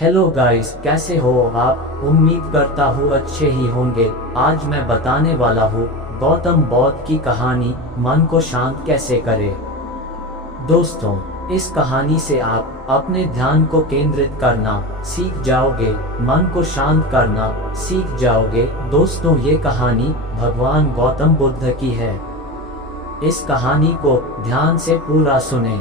Hello guys, कैसे हो आप? उम्मीद करता हूँ अच्छे ही होंगे। आज मैं बताने वाला हूँ गौतम बुद्ध की कहानी मन को शांत कैसे करे। दोस्तों, इस कहानी से आप अपने ध्यान को केंद्रित करना सीख जाओगे, मन को शांत करना सीख जाओगे। दोस्तों, ये कहानी भगवान गौतम बुद्ध की है। इस कहानी को ध्यान से पूरा सुने।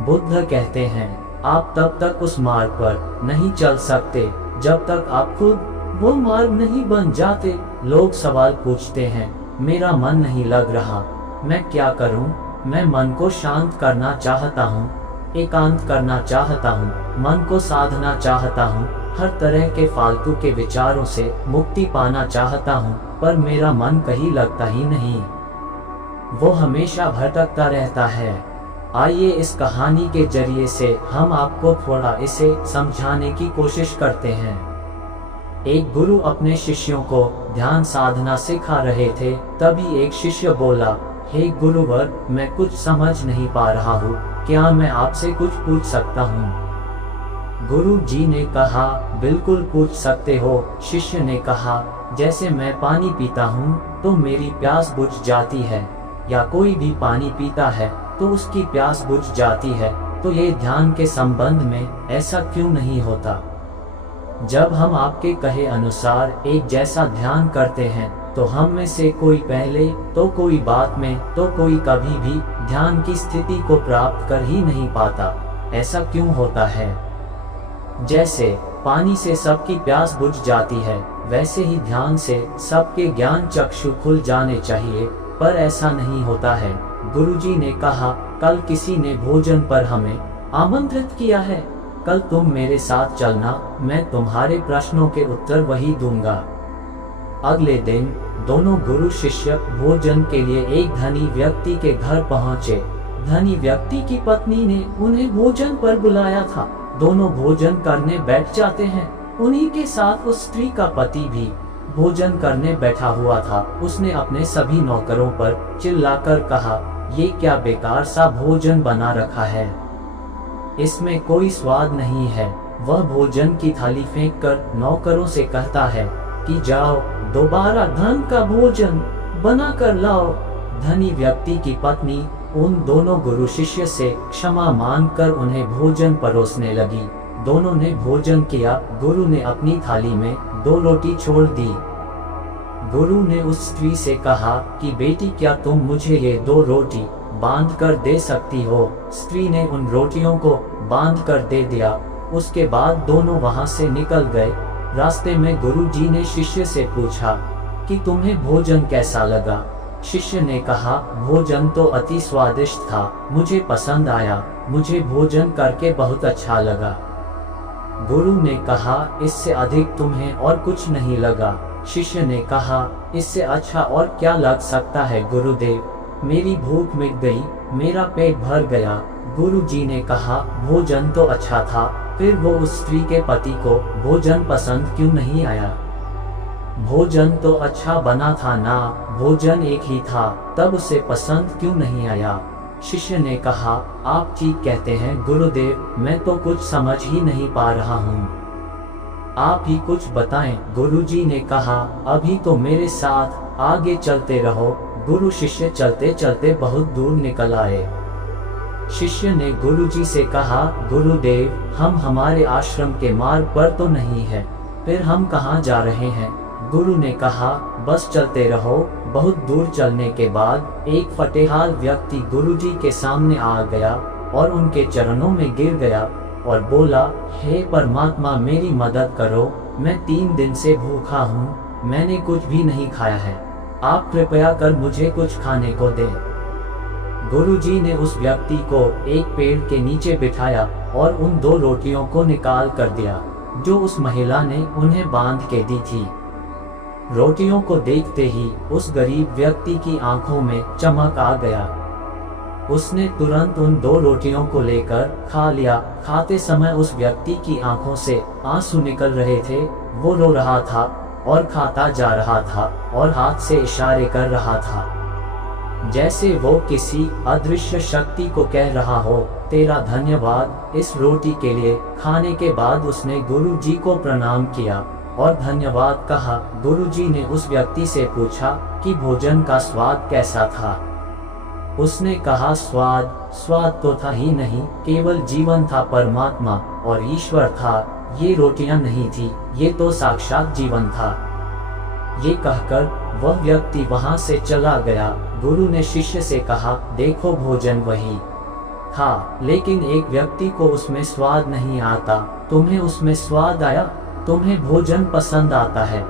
बुद्ध कहते हैं, आप तब तक उस मार्ग पर नहीं चल सकते जब तक आप खुद वो मार्ग नहीं बन जाते। लोग सवाल पूछते हैं, मेरा मन नहीं लग रहा, मैं क्या करूं? मैं मन को शांत करना चाहता हूं, एकांत करना चाहता हूं, मन को साधना चाहता हूं, हर तरह के फालतू के विचारों से मुक्ति पाना चाहता हूं, पर मेरा मन कहीं लगता ही नहीं, वो हमेशा भटकता रहता है। आइए इस कहानी के जरिए से हम आपको थोड़ा इसे समझाने की कोशिश करते हैं। एक गुरु अपने शिष्यों को ध्यान साधना सिखा रहे थे। तभी एक शिष्य बोला, हे गुरुवर, मैं कुछ समझ नहीं पा रहा हूँ, क्या मैं आपसे कुछ पूछ सकता हूँ? गुरु जी ने कहा, बिल्कुल पूछ सकते हो। शिष्य ने कहा, जैसे मैं पानी पीता हूँ तो मेरी प्यास बुझ जाती है, या कोई भी पानी पीता है तो उसकी प्यास बुझ जाती है, तो ये ध्यान के संबंध में ऐसा क्यों नहीं होता? जब हम आपके कहे अनुसार एक जैसा ध्यान करते हैं तो हम में से कोई पहले तो कोई बाद में तो कोई कभी भी ध्यान की स्थिति को प्राप्त कर ही नहीं पाता। ऐसा क्यों होता है? जैसे पानी से सबकी प्यास बुझ जाती है, वैसे ही ध्यान से सबके ज्ञान चक्षु खुल जाने चाहिए, पर ऐसा नहीं होता है। गुरुजी ने कहा, कल किसी ने भोजन पर हमें आमंत्रित किया है, कल तुम मेरे साथ चलना, मैं तुम्हारे प्रश्नों के उत्तर वही दूंगा। अगले दिन दोनों गुरु शिष्य भोजन के लिए एक धनी व्यक्ति के घर पहुंचे। धनी व्यक्ति की पत्नी ने उन्हें भोजन पर बुलाया था। दोनों भोजन करने बैठ जाते हैं। उन्हीं के साथ उस स्त्री का पति भी भोजन करने बैठा हुआ था। उसने अपने सभी नौकरों पर चिल्लाकर कहा, ये क्या बेकार सा भोजन बना रखा है, इसमें कोई स्वाद नहीं है। वह भोजन की थाली फेंककर नौकरों से कहता है कि जाओ, दोबारा ढंग का भोजन बना कर लाओ। धनी व्यक्ति की पत्नी उन दोनों गुरु शिष्य से क्षमा मांगकर उन्हें भोजन परोसने लगी। दोनों ने भोजन किया। गुरु ने अपनी थाली में 2 रोटी छोड़ दी। गुरु ने उस स्त्री से कहा कि बेटी, क्या तुम मुझे ये 2 रोटी बांध कर दे सकती हो? स्त्री ने उन रोटियों को बांध कर दे दिया। उसके बाद दोनों वहां से निकल गए। रास्ते में गुरु जी ने शिष्य से पूछा कि तुम्हें भोजन कैसा लगा? शिष्य ने कहा, भोजन तो अति स्वादिष्ट था, मुझे पसंद आया, मुझे भोजन करके बहुत अच्छा लगा। गुरु ने कहा, इससे अधिक तुम्हें और कुछ नहीं लगा? शिष्य ने कहा, इससे अच्छा और क्या लग सकता है गुरुदेव, मेरी भूख मिट गई, मेरा पेट भर गया। गुरु जी ने कहा, भोजन तो अच्छा था, फिर वो उस स्त्री के पति को भोजन पसंद क्यों नहीं आया? भोजन तो अच्छा बना था ना, भोजन एक ही था, तब उसे पसंद क्यों नहीं आया? शिष्य ने कहा, आप ठीक कहते हैं गुरुदेव, मैं तो कुछ समझ ही नहीं पा रहा हूँ, आप ही कुछ बताएं। गुरुजी ने कहा, अभी तो मेरे साथ आगे चलते रहो। गुरु शिष्य चलते चलते बहुत दूर निकल आए। शिष्य ने गुरुजी से कहा, गुरुदेव, हम हमारे आश्रम के मार्ग पर तो नहीं है, फिर हम कहाँ जा रहे हैं? गुरु ने कहा, बस चलते रहो। बहुत दूर चलने के बाद एक फटेहाल व्यक्ति गुरुजी के सामने आ गया और उनके चरणों में गिर गया और बोला, हे परमात्मा, मेरी मदद करो, मैं 3 दिन से भूखा हूँ, मैंने कुछ भी नहीं खाया है, आप कृपया कर मुझे कुछ खाने को दें। गुरुजी ने उस व्यक्ति को एक पेड़ के नीचे बिठाया और उन 2 रोटियों को निकाल कर दिया जो उस महिला ने उन्हें बांध के दी थी। रोटियों को देखते ही उस गरीब व्यक्ति की आंखों में चमक आ गया। उसने तुरंत उन 2 रोटियों को लेकर खा लिया। खाते समय उस व्यक्ति की आंखों से आंसू निकल रहे थे। वो रो रहा था और खाता जा रहा था और हाथ से इशारे कर रहा था। जैसे वो किसी अदृश्य शक्ति को कह रहा हो, तेरा धन्यवाद इस रोटी के लिए। खाने के बाद उसने गुरु जी को प्रणाम किया और धन्यवाद कहा। गुरु जी ने उस व्यक्ति से पूछा कि भोजन का स्वाद कैसा था। उसने कहा, स्वाद तो था ही नहीं, केवल जीवन था, परमात्मा और ईश्वर था। ये रोटियां नहीं थी, ये तो साक्षात जीवन था। ये कहकर वह व्यक्ति वहां से चला गया। गुरु ने शिष्य से कहा, देखो भोजन वही था, लेकिन एक व्यक्ति को उसमें स्वाद नहीं आता। तुम्हें उसमें स्वाद आया, तुम्हें भोजन पसंद आता है,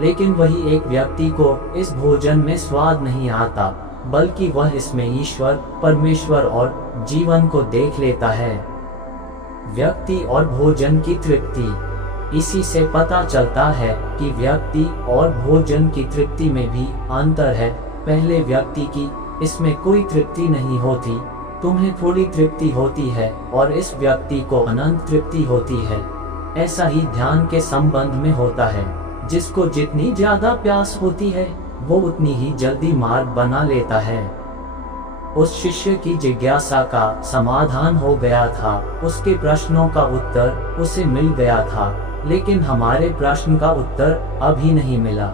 लेकिन वही एक व्यक्ति को इस भोजन में स्वाद नहीं आता, बल्कि वह इसमें ईश्वर, परमेश्वर और जीवन को देख लेता है। व्यक्ति और भोजन की तृप्ति। इसी से पता चलता है कि व्यक्ति और भोजन की तृप्ति में भी अंतर है। पहले व्यक्ति की इसमें कोई तृप्ति नहीं होती, तुम्हें थोड़ी तृप्ति होती है, और इस व्यक्ति को अनंत तृप्ति होती है। ऐसा ही ध्यान के संबंध में होता है। जिसको जितनी ज्यादा प्यास होती है, वो उतनी ही जल्दी मार्ग बना लेता है। उस शिष्य की जिज्ञासा का समाधान हो गया था, उसके प्रश्नों का उत्तर उसे मिल गया था, लेकिन हमारे प्रश्न का उत्तर अभी नहीं मिला।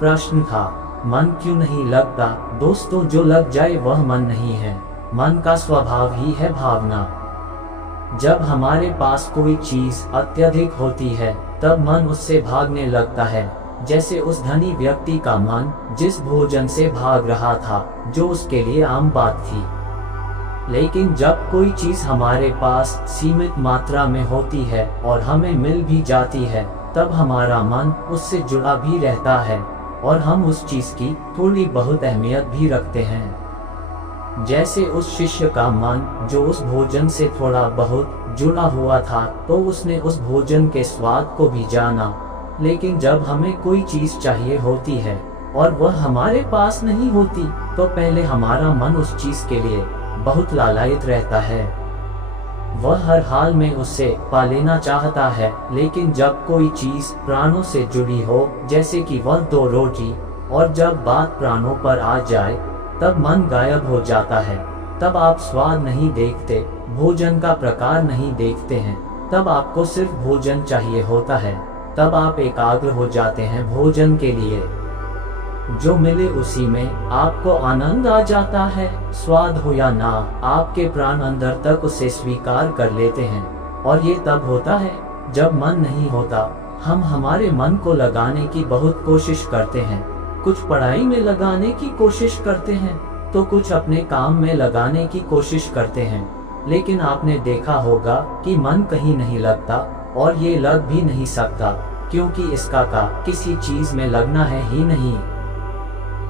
प्रश्न था, मन क्यों नहीं लगता? दोस्तों, जो लग जाए वह मन नहीं है। मन का स्वभाव ही है भावना। जब हमारे पास कोई चीज अत्यधिक होती है, तब मन उससे भागने लगता है। जैसे उस धनी व्यक्ति का मन जिस भोजन से भाग रहा था, जो उसके लिए आम बात थी। लेकिन जब कोई चीज हमारे पास सीमित मात्रा में होती है और हमें मिल भी जाती है, तब हमारा मन उससे जुड़ा भी रहता है और हम उस चीज की थोड़ी बहुत अहमियत भी रखते हैं। जैसे उस शिष्य का मन जो उस भोजन से थोड़ा बहुत जुड़ा हुआ था, तो उसने उस भोजन के स्वाद को भी जाना। लेकिन जब हमें कोई चीज चाहिए होती है और वह हमारे पास नहीं होती, तो पहले हमारा मन उस चीज के लिए बहुत लालायित रहता है। वह हर हाल में उससे पा लेना चाहता है। लेकिन जब कोई चीज प्राणों से जुड़ी हो, जैसे कि वह 2 रोटी, और जब बात प्राणों पर आ जाए, तब मन गायब हो जाता है। तब आप स्वाद नहीं देखते, भोजन का प्रकार नहीं देखते हैं, तब आपको सिर्फ भोजन चाहिए होता है। तब आप एकाग्र हो जाते हैं भोजन के लिए। जो मिले उसी में आपको आनंद आ जाता है। स्वाद हो या ना, आपके प्राण अंदर तक उसे स्वीकार कर लेते हैं। और ये तब होता है जब मन नहीं होता। हम हमारे मन को लगाने की बहुत कोशिश करते हैं। कुछ पढ़ाई में लगाने की कोशिश करते हैं, तो कुछ अपने काम में लगाने की कोशिश करते हैं। लेकिन आपने देखा होगा कि मन कहीं नहीं लगता, और ये लग भी नहीं सकता, क्योंकि इसका किसी चीज में लगना है ही नहीं,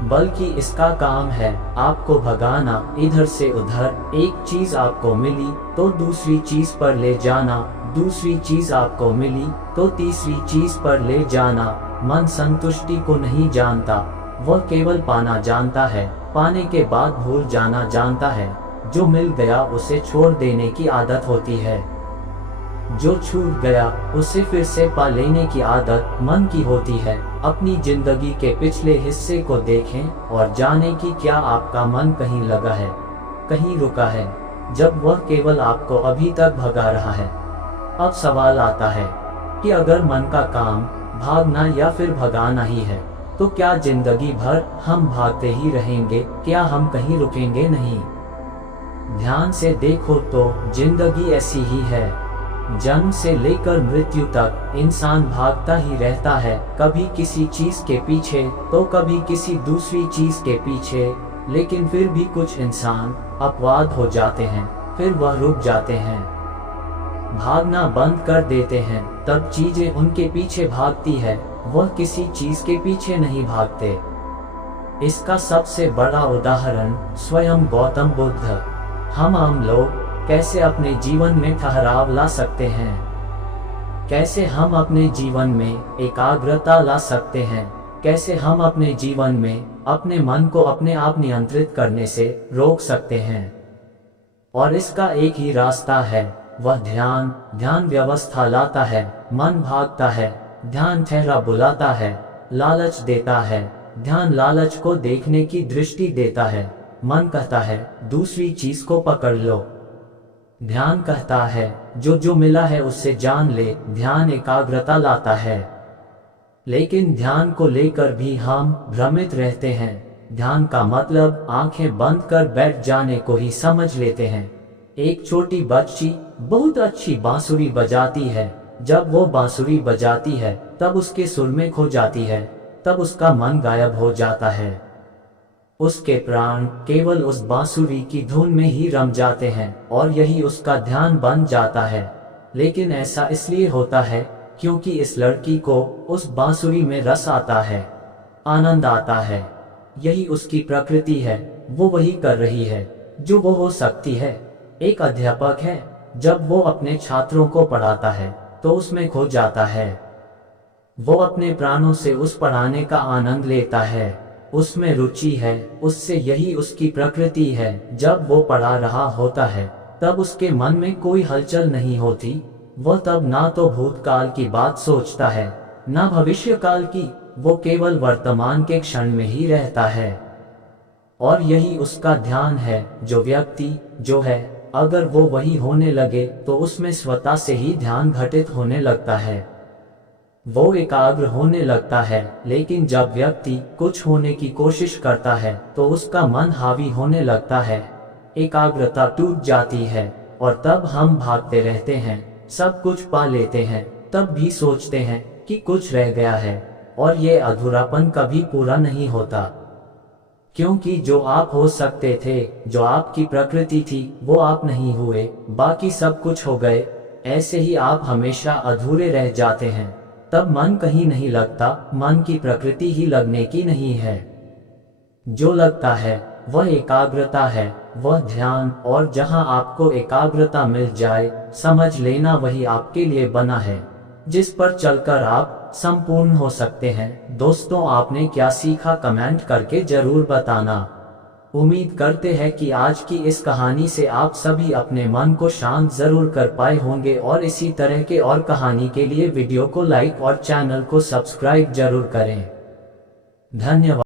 बल्कि इसका काम है आपको भगाना इधर से उधर। एक चीज आपको मिली तो दूसरी चीज पर ले जाना, दूसरी चीज आपको मिली तो तीसरी चीज पर ले जाना। मन संतुष्टि को नहीं जानता, वह केवल पाना जानता है। पाने के बाद भूल जाना जानता है। जो मिल गया उसे छोड़ देने की आदत होती है। जो छूट गया उसे फिर से पा लेने की आदत मन की होती है। अपनी जिंदगी के पिछले हिस्से को देखें और जानें कि क्या आपका मन कहीं लगा है, कहीं रुका है, जब वह केवल आपको अभी तक भगा रहा है। अब सवाल आता है कि अगर मन का काम भागना या फिर भगाना ही है, तो क्या जिंदगी भर हम भागते ही रहेंगे? क्या हम कहीं रुकेंगे नहीं? ध्यान से देखो तो जिंदगी ऐसी ही है। जन्म से लेकर मृत्यु तक इंसान भागता ही रहता है, कभी किसी चीज के पीछे तो कभी किसी दूसरी चीज के पीछे। लेकिन फिर भी कुछ इंसान अपवाद हो जाते हैं, फिर वह रुक जाते हैं, भागना बंद कर देते हैं। तब चीजें उनके पीछे भागती है, वह किसी चीज के पीछे नहीं भागते। इसका सबसे बड़ा उदाहरण स्वयं गौतम बुद्ध। हम आम लोग कैसे अपने जीवन में ठहराव ला सकते हैं? कैसे हम अपने जीवन में एकाग्रता ला सकते हैं? कैसे हम अपने जीवन में अपने मन को अपने आप नियंत्रित करने से रोक सकते हैं? और इसका एक ही रास्ता है, वह ध्यान व्यवस्था लाता है। मन भागता है, ध्यान ठहरा बुलाता है, लालच देता है, ध्यान लालच को देखने की दृष्टि देता है। मन कहता है दूसरी चीज को पकड़ लो। ध्यान कहता है जो जो मिला है उससे जान ले। ध्यान एकाग्रता लाता है, लेकिन ध्यान को लेकर भी हम भ्रमित रहते हैं। ध्यान का मतलब आंखें बंद कर बैठ जाने को ही समझ लेते हैं। एक छोटी बच्ची बहुत अच्छी बांसुरी बजाती है। जब वो बांसुरी बजाती है तब उसके सुर में खो जाती है, तब उसका मन गायब हो जाता है। उसके प्राण केवल उस बांसुरी की धुन में ही रम जाते हैं और यही उसका ध्यान बन जाता है। लेकिन ऐसा इसलिए होता है क्योंकि इस लड़की को उस बांसुरी में रस आता है, आनंद आता है। यही उसकी प्रकृति है। वो वही कर रही है जो वो हो सकती है। एक अध्यापक है, जब वो अपने छात्रों को पढ़ाता है तो उसमें खो जाता है। वो अपने प्राणों से उस पढ़ाने का आनंद लेता है, उसमें रुचि है, उससे यही उसकी प्रकृति है। जब वो पढ़ा रहा होता है तब उसके मन में कोई हलचल नहीं होती। वह तब ना तो भूतकाल की बात सोचता है ना भविष्यकाल की। वो केवल वर्तमान के क्षण में ही रहता है और यही उसका ध्यान है। जो व्यक्ति जो है, अगर वो वही होने लगे तो उसमें स्वतः से ही ध्यान घटित होने लगता है, वो एकाग्र होने लगता है। लेकिन जब व्यक्ति कुछ होने की कोशिश करता है तो उसका मन हावी होने लगता है, एकाग्रता टूट जाती है और तब हम भागते रहते हैं, सब कुछ पा लेते हैं, तब भी सोचते हैं कि कुछ रह गया है और ये अधूरापन कभी पूरा नहीं होता। क्योंकि जो आप हो सकते थे, जो आपकी प्रकृति थी, वो आप नहीं हुए, बाकी सब कुछ हो गए। ऐसे ही आप हमेशा अधूरे रह जाते हैं। तब मन कहीं नहीं लगता, मन की प्रकृति ही लगने की नहीं है। जो लगता है वह एकाग्रता है, वह ध्यान। और जहां आपको एकाग्रता मिल जाए, समझ लेना वही आपके लिए बना है, जिस पर चलकर आप संपूर्ण हो सकते हैं। दोस्तों, आपने क्या सीखा कमेंट करके जरूर बताना। उम्मीद करते हैं कि आज की इस कहानी से आप सभी अपने मन को शांत जरूर कर पाए होंगे और इसी तरह के और कहानी के लिए वीडियो को लाइक और चैनल को सब्सक्राइब जरूर करें। धन्यवाद।